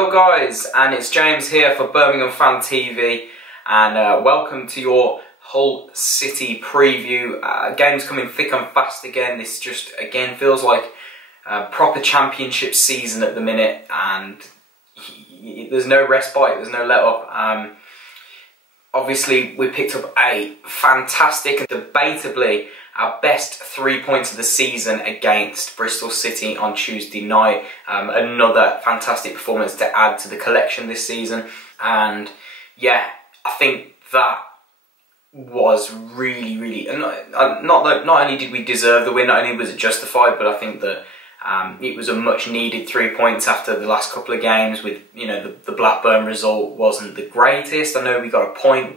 Hello guys, and it's James here for Birmingham Fan TV, and welcome to your Hull City preview. Game's coming thick and fast again. This just again feels like a proper championship season at the minute, and there's no respite, there's no let up. Obviously we picked up a fantastic and debatably our best 3 points of the season against Bristol City on Tuesday night. Another fantastic performance to add to the collection this season. And yeah, I think that was really, not only did we deserve the win, not only was it justified, but I think that it was a much needed 3 points after the last couple of games. With, you know, the Blackburn result wasn't the greatest. I know we got a point,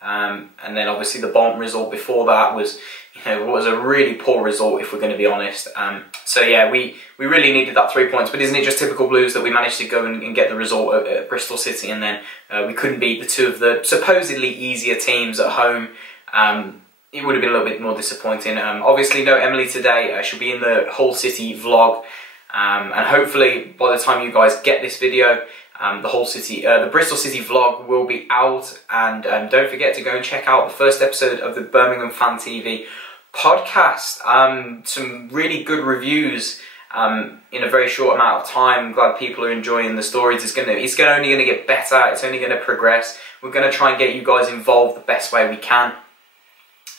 and then obviously the Bolton result before that was, was a really poor result, if we're going to be honest. So yeah, we really needed that 3 points. But isn't it just typical Blues that we managed to go and get the result at Bristol City, and then we couldn't beat the two of the supposedly easier teams at home? It would have been a little bit more disappointing. Obviously, no Emily today. She'll be in the Hull City vlog, and hopefully by the time you guys get this video, the Bristol City vlog will be out. And don't forget to go and check out the first episode of the Birmingham Fan TV podcast. Some really good reviews in a very short amount of time. I'm glad people are enjoying the stories. It's only going to get better. It's only going to progress. We're going to try and get you guys involved the best way we can,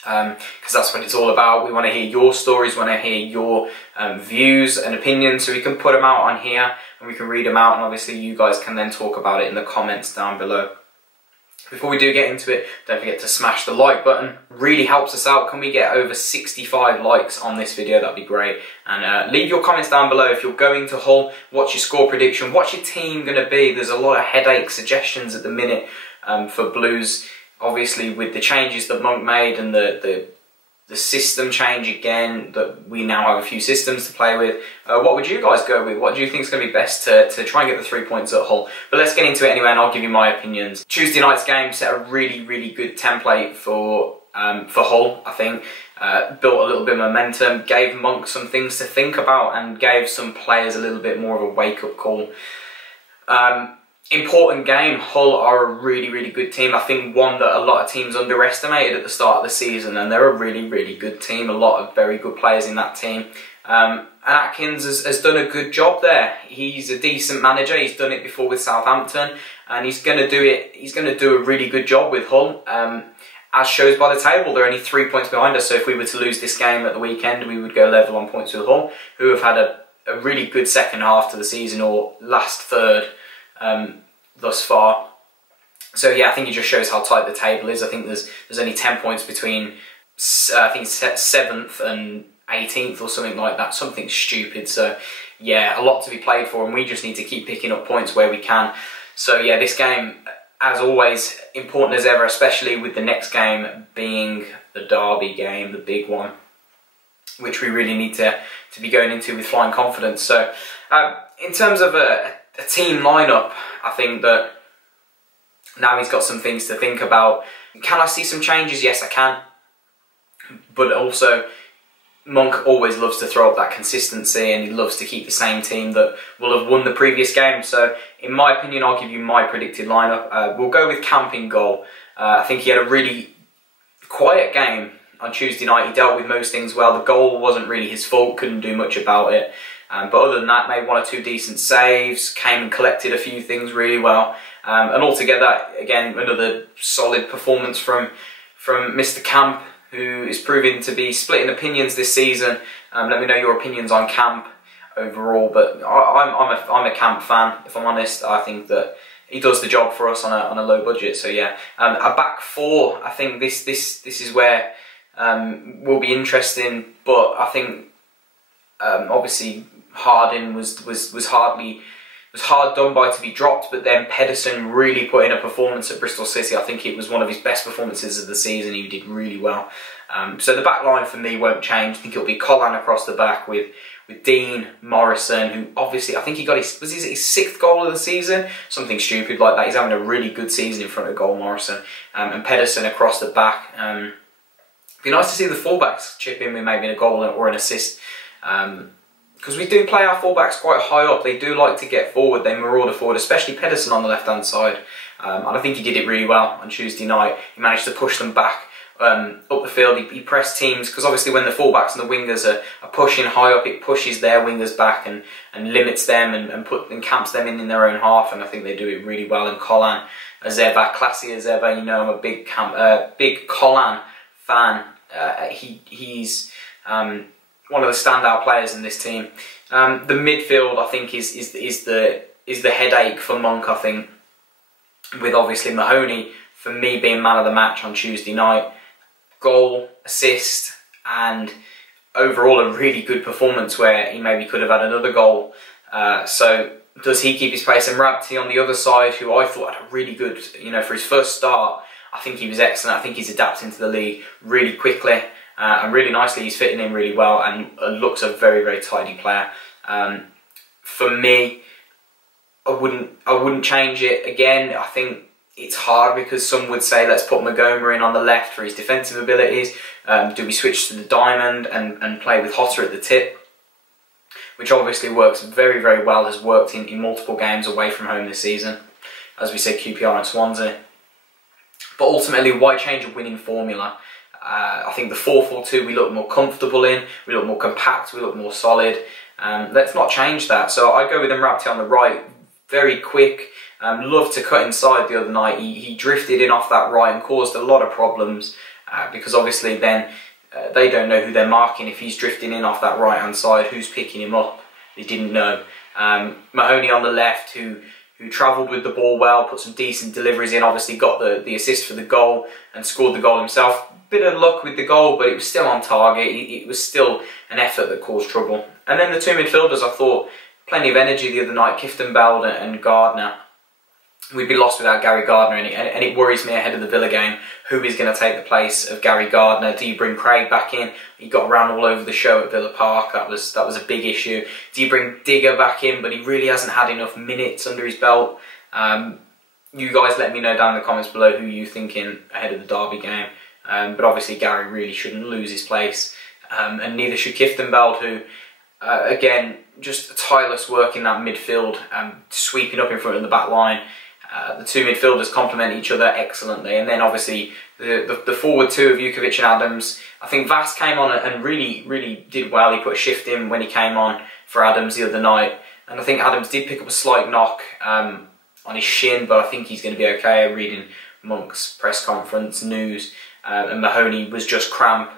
because that's what it's all about. We want to hear your stories, we want to hear your views and opinions, so we can put them out on here and we can read them out, and obviously you guys can then talk about it in the comments down below. Before we do get into it, don't forget to smash the like button. Really helps us out. Can we get over 65 likes on this video? That'd be great. And leave your comments down below. If you're going to Hull, what's your score prediction? What's your team going to be? There's a lot of headache suggestions at the minute for Blues. Obviously, with the changes that Monk made and the system change again, that we now have a few systems to play with. What would you guys go with? What do you think is going to be best to try and get the 3 points at Hull? But let's get into it anyway, and I'll give you my opinions. Tuesday night's game set a really good template for Hull, I think. Built a little bit of momentum, gave Monk some things to think about, and gave some players a little bit more of a wake-up call. Important game. Hull are a really good team. I think one that a lot of teams underestimated at the start of the season, and they're a really good team. A lot of very good players in that team. And Atkins has done a good job there. He's a decent manager. He's done it before with Southampton, and he's going to do it. He's going to do a really good job with Hull. As shows by the table, they're only 3 points behind us. So if we were to lose this game at the weekend, we would go level on points with Hull, who have had a really good second half to the season, or last third thus far. So yeah, I think it just shows how tight the table is. I think there's only 10 points between I think it's 7th and 18th or something like that, something stupid. So yeah, a lot to be played for, and we just need to keep picking up points where we can. So yeah, this game, as always, important as ever, especially with the next game being the derby game, the big one, which we really need to be going into with flying confidence. So in terms of a team lineup, I think that now he's got some things to think about. Can I see some changes? Yes, I can. But also, Monk always loves to throw up that consistency, and he loves to keep the same team that will have won the previous game. So, in my opinion, I'll give you my predicted lineup. We'll go with Camp in goal. I think he had a really quiet game on Tuesday night. He dealt with most things well. The goal wasn't really his fault, couldn't do much about it. But other than that, made 1 or 2 decent saves, came and collected a few things really well. And altogether, again, another solid performance from Mr. Camp, who is proving to be splitting opinions this season. Let me know your opinions on Camp overall, but I'm a Camp fan, if I'm honest. I think that he does the job for us on a low budget. So yeah, a back four, I think this is where will be interesting. But I think obviously Harding was hard done by to be dropped, but then Pedersen really put in a performance at Bristol City. I think it was one of his best performances of the season. He did really well. So the back line for me won't change. I think it'll be Collan across the back with Dean, Morrison, who obviously, I think he got his 6th goal of the season, something stupid like that. He's having a really good season in front of goal, Morrison. And Pedersen across the back. It'd be nice to see the fullbacks chip in with maybe a goal or an assist. because we do play our fullbacks quite high up. They do like to get forward, they marauder forward, especially Pedersen on the left-hand side. And I think he did it really well on Tuesday night. He managed to push them back up the field. He pressed teams, because obviously when the fullbacks and the wingers are pushing high up, it pushes their wingers back and limits them and camps them in their own half, and I think they do it really well. And Colin, as ever, classy as ever, you know I'm a big Colin fan. He's one of the standout players in this team. The midfield, I think, is the headache for Monk, I think, with obviously Mahoney, for me, being man of the match on Tuesday night. Goal, assist, and overall a really good performance where he maybe could have had another goal. So does he keep his place? And Rabti on the other side, who I thought had a really good, you know, for his first start, I think he was excellent. I think he's adapting to the league really quickly and really nicely. He's fitting in really well and looks a very, very tidy player. For me, I wouldn't change it again. I think it's hard because some would say let's put Magoma in on the left for his defensive abilities. Do we switch to the diamond and play with Hotter at the tip? Which obviously works very, very well, has worked in multiple games away from home this season. As we said, QPR and Swansea. But ultimately, why change a winning formula? I think the 4-4-2 we look more comfortable in, we look more compact, we look more solid. Let's not change that. So I go with Rapti on the right, very quick. Loved to cut inside the other night. He drifted in off that right and caused a lot of problems because obviously then they don't know who they're marking. If he's drifting in off that right hand side, who's picking him up? They didn't know. Mahoney on the left, who travelled with the ball well, put some decent deliveries in, obviously got the assist for the goal and scored the goal himself. Bit of luck with the goal, but it was still on target. It was still an effort that caused trouble. And then the two midfielders, I thought, plenty of energy the other night, Kieftenbeld and Gardner. We'd be lost without Gary Gardner, and it worries me ahead of the Villa game. Who is going to take the place of Gary Gardner? Do you bring Craig back in? He got around all over the show at Villa Park. That was a big issue. Do you bring Digger back in? But he really hasn't had enough minutes under his belt. You guys let me know down in the comments below who you thinking ahead of the Derby game. But obviously Gary really shouldn't lose his place, and neither should Kieftenbeld, who again, just tireless work in that midfield, sweeping up in front of the back line. The two midfielders complement each other excellently, and then obviously the forward two of Jukovic and Adams. I think Vass came on and really did well. He put a shift in when he came on for Adams the other night, and I think Adams did pick up a slight knock on his shin, but I think he's going to be okay. I'm reading Monk's press conference news, and Mahoney was just cramp.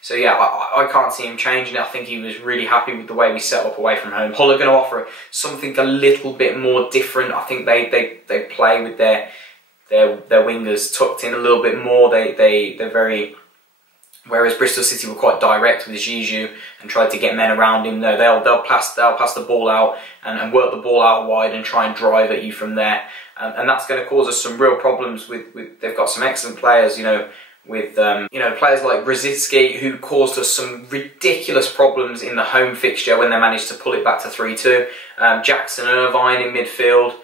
So yeah, I can't see him changing it. I think he was really happy with the way we set up away from home. Hull are going to offer something a little bit more different. I think they play with their wingers tucked in a little bit more. They're very, whereas Bristol City were quite direct with Zizou and tried to get men around him. No, they'll pass the ball out and work the ball out wide and try and drive at you from there. And that's going to cause us some real problems with they've got some excellent players, you know, with players like Brzezinski, who caused us some ridiculous problems in the home fixture when they managed to pull it back to 3-2. Jackson Irvine in midfield,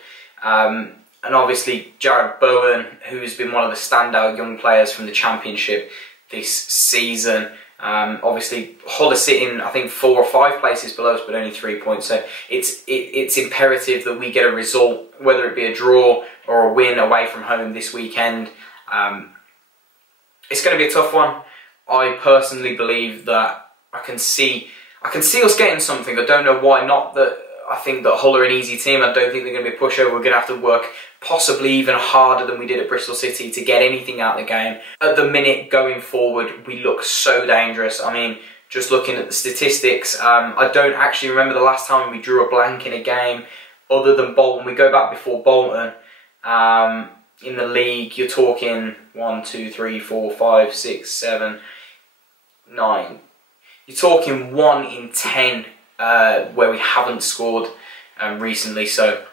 and obviously Jared Bowen, who's been one of the standout young players from the Championship this season. Obviously Hull are sitting, I think, 4 or 5 places below us, but only 3 points. So it's imperative that we get a result, whether it be a draw or a win away from home this weekend. It's going to be a tough one. I personally believe that I can see us getting something. I don't know why not. That I think that Hull are an easy team. I don't think they're going to be a pushover. We're going to have to work possibly even harder than we did at Bristol City to get anything out of the game. At the minute, going forward, we look so dangerous. I mean, just looking at the statistics, I don't actually remember the last time we drew a blank in a game other than Bolton. We go back before Bolton. In the league, you're talking 1, 2, 3, 4, 5, 6, 7, 9. You're talking 1 in 10 where we haven't scored recently. So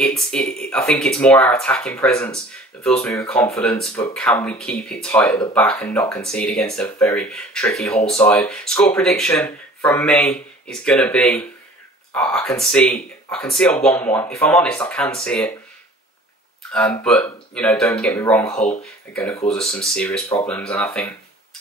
I think it's more our attacking presence that fills me with confidence. But can we keep it tight at the back and not concede against a very tricky Hull side? Score prediction from me is going to be, I can see a 1-1. If I'm honest, I can see it. But, you know, don't get me wrong, Hull are going to cause us some serious problems, and I think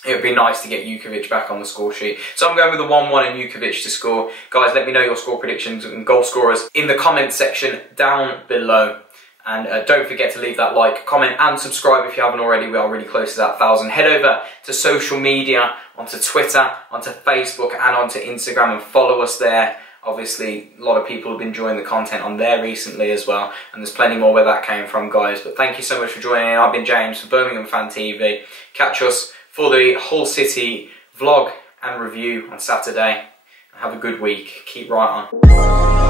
it would be nice to get Jukovic back on the score sheet. So I'm going with the 1-1 and Jukovic to score. Guys, let me know your score predictions and goal scorers in the comment section down below. And don't forget to leave that like, comment and subscribe if you haven't already. We are really close to that 1,000. Head over to social media, onto Twitter, onto Facebook and onto Instagram and follow us there. Obviously, a lot of people have been enjoying the content on there recently as well. And there's plenty more where that came from, guys. But thank you so much for joining in. I've been James for Birmingham Fan TV. Catch us for the Hull City vlog and review on Saturday. Have a good week. Keep right on.